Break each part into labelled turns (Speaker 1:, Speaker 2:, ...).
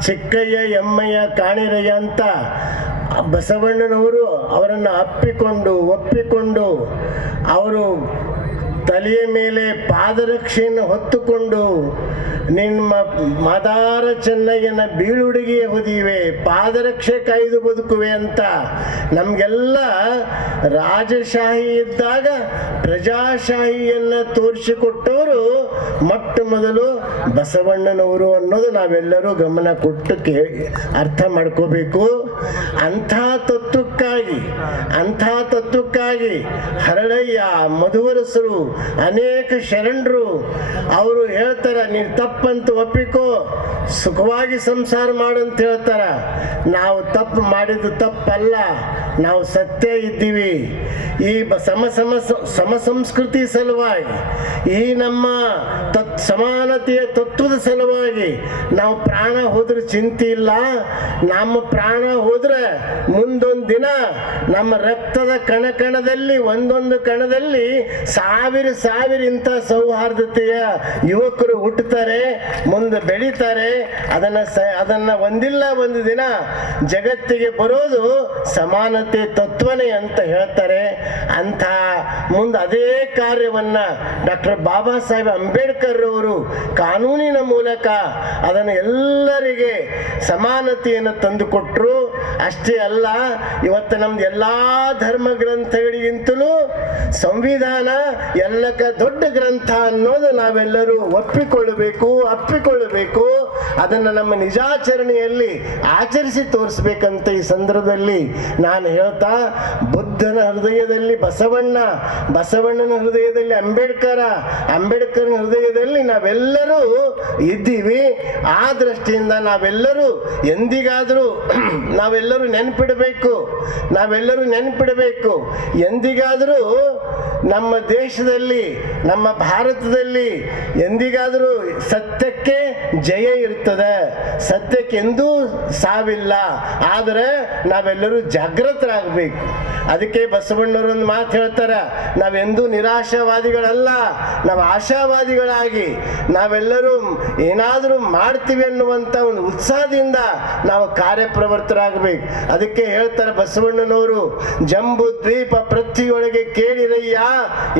Speaker 1: ಚಿಕ್ಕಯ್ಯ ಎಮ್ಮಯ್ಯ ಕಾಣಿರಯ್ಯ ಅಂತ ಬಸವಣ್ಣನವರು ಅವರನ್ನು ಅಪ್ಪಿಕೊಂಡು ಒಪ್ಪಿಕೊಂಡು ಅವರು ತಲೆಯ ಮೇಲೆ ಪಾದರಕ್ಷೆಯನ್ನು ಹೊತ್ತುಕೊಂಡು ನಿಮ್ಮ ಮದಾರ ಚೆನ್ನಯ್ಯನ ಬೀಳುಡುಗೆಯ ಹೊದಿವೆ ಪಾದರಕ್ಷೆ ಕಾಯ್ದು ಬದುಕುವೆ ಅಂತ ನಮಗೆಲ್ಲ ರಾಜಶಾಹಿ ಇದ್ದಾಗ ಪ್ರಜಾಶಾಹಿಯನ್ನು ತೋರಿಸಿಕೊಟ್ಟವರು ಮೊಟ್ಟ ಮೊದಲು ಬಸವಣ್ಣನವರು ಅನ್ನೋದು ನಾವೆಲ್ಲರೂ ಗಮನ ಕೊಟ್ಟು ಕೇಳಿ ಅರ್ಥ ಮಾಡ್ಕೋಬೇಕು. ಅಂಥ ತತ್ವಕ್ಕಾಗಿ ಅಂಥ ತತ್ವಕ್ಕಾಗಿ ಹರಳಯ್ಯ ಮಧುವರಸರು, ಅನೇಕ ಶರಣರು. ಅವರು ಹೇಳ್ತಾರೆ, ನೀನು ತಪ್ಪಂತ ಒಪ್ಪಿಕೋ, ಸುಖವಾಗಿ ಸಂಸಾರ ಮಾಡಂತ ಹೇಳ್ತಾರ. ನಾವು ತಪ್ಪು ಮಾಡಿದ್ದು ತಪ್ಪಲ್ಲ. ನಾವು ಸತ್ಯ ಇದ್ದೀವಿ. ಈ ಸಮ ಸಮ ಸಂಸ್ಕೃತಿ ಸಲುವಾಗಿ, ಈ ನಮ್ಮ ತತ್ ಸಮಾನತೆಯ ತತ್ವದ ಸಲುವಾಗಿ ನಾವು ಪ್ರಾಣ ಹೋದ್ರೆ ಚಿಂತೆ ಇಲ್ಲ. ನಮ್ಮ ಪ್ರಾಣ ಹೋದ್ರೆ ಮುಂದೊಂದು ದಿನ ನಮ್ಮ ರಕ್ತದ ಕಣ ಕಣದಲ್ಲಿ, ಒಂದೊಂದು ಕಣದಲ್ಲಿ ಸಾವಿರ ಸಾವಿರ ಇಂಥ ಸೌಹಾರ್ದತೆಯ ಯುವಕರು ಹುಟ್ಟುತ್ತಾರೆ, ಮುಂದೆ ಬೆಳೀತಾರೆ. ಅದನ್ನ ಸ ಅದನ್ನ ಒಂದಿಲ್ಲ ಒಂದು ದಿನ ಜಗತ್ತಿಗೆ ಬರೋದು ಸಮಾನತೆ ತತ್ವನೇ ಅಂತ ಹೇಳ್ತಾರೆ. ಅಂಥ ಮುಂದೆ ಅದೇ ಕಾರ್ಯವನ್ನ ಡಾಕ್ಟರ್ ಬಾಬಾ ಸಾಹೇಬ್ ಅಂಬೇಡ್ಕರ್ ಅವರು ಕಾನೂನಿನ ಮೂಲಕ ಅದನ್ನು ಎಲ್ಲರಿಗೆ ಸಮಾನತೆಯನ್ನು ತಂದುಕೊಟ್ರು. ಅಷ್ಟೇ ಅಲ್ಲ, ಇವತ್ತು ನಮ್ದು ಎಲ್ಲ ಧರ್ಮ ಗ್ರಂಥಗಳಿಗಿಂತಲೂ ಸಂವಿಧಾನ ಎಲ್ಲಕ್ಕ ದೊಡ್ಡ ಗ್ರಂಥ ಅನ್ನೋದು ನಾವೆಲ್ಲರೂ ಒಪ್ಪಿಕೊಳ್ಳಬೇಕು, ಅಪ್ಪಿಕೊಳ್ಳಬೇಕು. ಅದನ್ನು ನಮ್ಮ ನಿಜಾಚರಣೆಯಲ್ಲಿ ಆಚರಿಸಿ ತೋರಿಸ್ಬೇಕಂತ ಈ ಸಂದರ್ಭದಲ್ಲಿ ನಾನು ಹೇಳ್ತಾ, ಬುದ್ಧನ ಹೃದಯದಲ್ಲಿ ಬಸವಣ್ಣ, ಬಸವಣ್ಣನ ಹೃದಯದಲ್ಲಿ ಅಂಬೇಡ್ಕರ, ಅಂಬೇಡ್ಕರ್ನ ಹೃದಯದಲ್ಲಿ ನಾವೆಲ್ಲರೂ ಇದ್ದೀವಿ. ಆ ದೃಷ್ಟಿಯಿಂದ ನಾವೆಲ್ಲರೂ ಎಂದಿಗಾದರೂ ನಾವೆಲ್ಲರೂ ನೆನಪಿಡಬೇಕು ನಾವೆಲ್ಲರೂ ನೆನಪಿಡಬೇಕು. ಎಂದಿಗಾದರೂ ನಮ್ಮ ದೇಶದಲ್ಲಿ, ನಮ್ಮ ಭಾರತದಲ್ಲಿ ಎಂದಿಗಾದರೂ ಸತ್ಯಕ್ಕೆ ಜಯ ಇರ್ತದೆ. ಸತ್ಯಕ್ಕೆಂದೂ ಸಾವಿಲ್ಲ. ಆದರೆ ನಾವೆಲ್ಲರೂ ಜಾಗೃತರಾಗಬೇಕು ಅದಕ್ಕೆ ಬಸವಣ್ಣವರು ಒಂದು ಮಾತು ಹೇಳ್ತಾರೆ, ನಾವೆಂದೂ ನಿರಾಶಾವಾದಿಗಳಲ್ಲ, ನಾವು ಆಶಾವಾದಿಗಳಾಗಿ, ನಾವೆಲ್ಲರೂ ಏನಾದರೂ ಮಾಡ್ತೀವಿ ಅನ್ನುವಂಥ ಒಂದು ಉತ್ಸಾಹದಿಂದ ನಾವು ಕಾರ್ಯಪ್ರವರ್ತರಾಗಬೇಕು ಅದಕ್ಕೆ ಹೇಳ್ತಾರೆ ಬಸವಣ್ಣನವರು, ಜಂಬು ದ್ವೀಪ ಪೃಥ್ವಿಯೊಳಗೆ ಕೇಳಿರಯ್ಯ,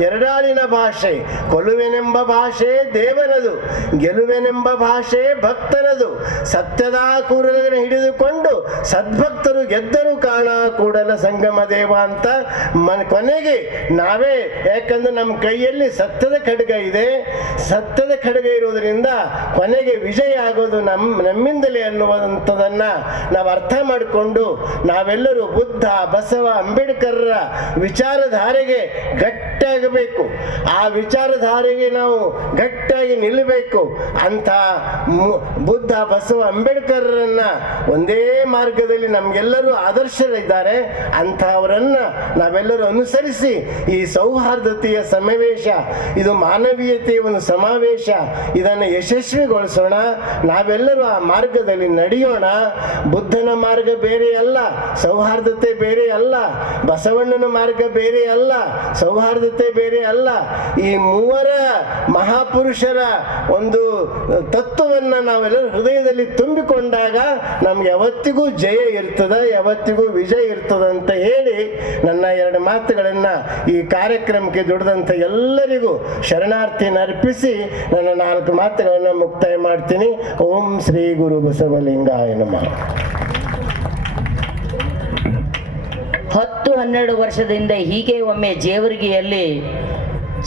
Speaker 1: ಎರಡಾಳಿನ ಭಾಷೆ, ಕೊಲುವೆನೆಂಬ ಭಾಷೆ ದೇವನದು, ಗೆಲುವೆನೆಂಬ ಭಾಷೆ ಭಕ್ತನದು, ಸತ್ಯದ ಕೂರಲನ್ನು ಹಿಡಿದುಕೊಂಡು ಸದ್ಭಕ್ತರು ಗೆದ್ದರು ಕಾಣ ಕೂಡಲ ಸಂಗಮ ದೇವ ಅಂತ ಮನ್ ಕೊನೆಗೆ ನಾವೇ, ಯಾಕಂದ್ರೆ ನಮ್ಮ ಕೈಯಲ್ಲಿ ಸತ್ಯದ ಖಡ್ಗ ಇದೆ. ಸತ್ಯದ ಖಡ್ಗ ಇರುವುದರಿಂದ ಕೊನೆಗೆ ವಿಜಯ ಆಗೋದು ನಮ್ಮ ನಮ್ಮಿಂದಲೇ ಅನ್ನುವಂಥದನ್ನ ನಾವು ಅರ್ಥ ಮಾಡಿಕೊಂಡು ನಾವೆಲ್ಲರೂ ಬುದ್ಧ, ಬಸವ, ಅಂಬೇಡ್ಕರ್ರ ವಿಚಾರಧಾರೆಗೆ ಗಟ್ಟಿಯಾಗಬೇಕು ಆ ವಿಚಾರಧಾರೆಗೆ ನಾವು ಗಟ್ಟಿಯಾಗಿ ನಿಲ್ಲಬೇಕು ಅಂತ ಬುದ್ಧ, ಬಸವ, ಅಂಬೇಡ್ಕರ್ರನ್ನ ಒಂದೇ ಮಾರ್ಗದಲ್ಲಿ ನಮಗೆಲ್ಲರೂ ಆದರ್ಶರಿದ್ದಾರೆ, ಅಂಥವರನ್ನ ನಾವೆಲ್ಲರೂ ಅನುಸರಿಸಿ ಈ ಸೌಹಾರ್ದತೆಯ ಸಮಾವೇಶ, ಇದು ಮಾನವೀಯತೆಯ ಒಂದು ಸಮಾವೇಶ, ಇದನ್ನು ಯಶಸ್ವಿಗೊಳಿಸೋಣ, ನಾವೆಲ್ಲರೂ ಆ ಮಾರ್ಗದಲ್ಲಿ ನಡೆಯೋಣ. ಬುದ್ಧನ ಮಾರ್ಗ ಬೇರೆ ಅಲ್ಲ ಸೌಹಾರ್ದತೆ ಬೇರೆ ಅಲ್ಲ ಬಸವಣ್ಣನ ಮಾರ್ಗ ಬೇರೆ ಅಲ್ಲ ಸೌಹಾರ್ದತೆ ಬೇರೆ ಅಲ್ಲ ಈ ಮೂವರ ಮಹಾಪುರುಷರ ಒಂದು ತತ್ವವನ್ನ ನಾವೆಲ್ಲರೂ ಹೃದಯದಲ್ಲಿ ತುಂಬಿಕೊಂಡಾಗ ನಮ್ಗೆ ಯಾವತ್ತಿಗೂ ಜಯ ಇರ್ತದ, ಯಾವತ್ತಿಗೂ ವಿಜಯ ಇರ್ತದ ಅಂತ ಹೇಳಿ ನನ್ನ ಎರಡು ಮಾತುಗಳನ್ನ ಈ ಕಾರ್ಯಕ್ರಮಕ್ಕೆ ದುಡಿದಂಥ ಎಲ್ಲರಿಗೂ ಶರಣಾರ್ಥಿನ ಅರ್ಪಿಸಿ ನನ್ನ ನಾಲ್ಕು ಮಾತುಗಳನ್ನು ಮುಕ್ತಾಯ ಮಾಡ್ತೀನಿ. ಓಂ ಶ್ರೀ ಗುರು ಬಸವಲಿಂಗಾಯ ನಮಃ.
Speaker 2: ಹತ್ತು ಹನ್ನೆರಡು ವರ್ಷದಿಂದ ಹೀಗೆ ಒಮ್ಮೆ ಜೇವರ್ಗಿಯಲ್ಲಿ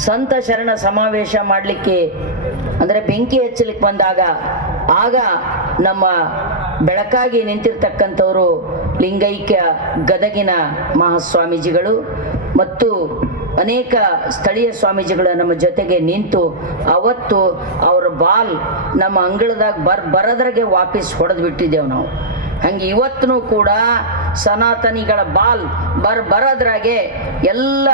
Speaker 2: ಸಂತ ಶರಣ ಸಮಾವೇಶ ಮಾಡಲಿಕ್ಕೆ, ಅಂದರೆ ಬೆಂಕಿ ಹಚ್ಚಲಿಕ್ಕೆ ಬಂದಾಗ, ಆಗ ನಮ್ಮ ಬೆಳಕಾಗಿ ನಿಂತಿರ್ತಕ್ಕಂಥವರು ಲಿಂಗೈಕ್ಯ ಗದಗಿನ ಮಹಾಸ್ವಾಮೀಜಿಗಳು ಮತ್ತು ಅನೇಕ ಸ್ಥಳೀಯ ಸ್ವಾಮೀಜಿಗಳು ನಮ್ಮ ಜೊತೆಗೆ ನಿಂತು ಅವತ್ತು ಅವರ ಬಾಲ್ ನಮ್ಮ ಅಂಗಳದಾಗ ಬರ್ ಬರೋದ್ರಾಗೆ ವಾಪಸ್ ಹೊಡೆದು ಬಿಟ್ಟಿದ್ದೆವು ನಾವು. ಹಂಗೆ ಇವತ್ತೂ ಕೂಡ ಸನಾತನಿಗಳ ಬಾಲ್ ಬರ್ ಬರೋದ್ರಾಗೆ ಎಲ್ಲ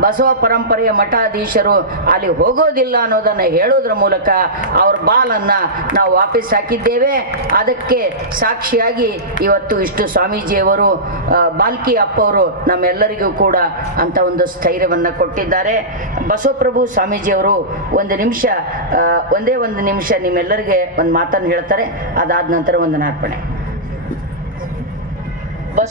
Speaker 2: ಬಸವ ಪರಂಪರೆಯ ಮಠಾಧೀಶರು ಅಲ್ಲಿ ಹೋಗೋದಿಲ್ಲ ಅನ್ನೋದನ್ನು ಹೇಳೋದ್ರ ಮೂಲಕ ಅವ್ರ ಬಾಲನ್ನು ನಾವು ವಾಪಸ್ ಹಾಕಿದ್ದೇವೆ. ಅದಕ್ಕೆ ಸಾಕ್ಷಿಯಾಗಿ ಇವತ್ತು ಇಷ್ಟು ಸ್ವಾಮೀಜಿಯವರು ಬಾಲ್ಕಿ ಅಪ್ಪವರು ನಮ್ಮೆಲ್ಲರಿಗೂ ಕೂಡ ಅಂತ ಒಂದು ಸ್ಥೈರ್ಯವನ್ನು ಕೊಟ್ಟಿದ್ದಾರೆ. ಬಸವಪ್ರಭು ಸ್ವಾಮೀಜಿಯವರು ಒಂದು ನಿಮಿಷ ಒಂದೇ ಒಂದು ನಿಮಿಷ ನಿಮ್ಮೆಲ್ಲರಿಗೆ ಒಂದು ಮಾತನ್ನು ಹೇಳ್ತಾರೆ. ಅದಾದ ನಂತರ ಒಂದು ನಾರ್ಪಣೆ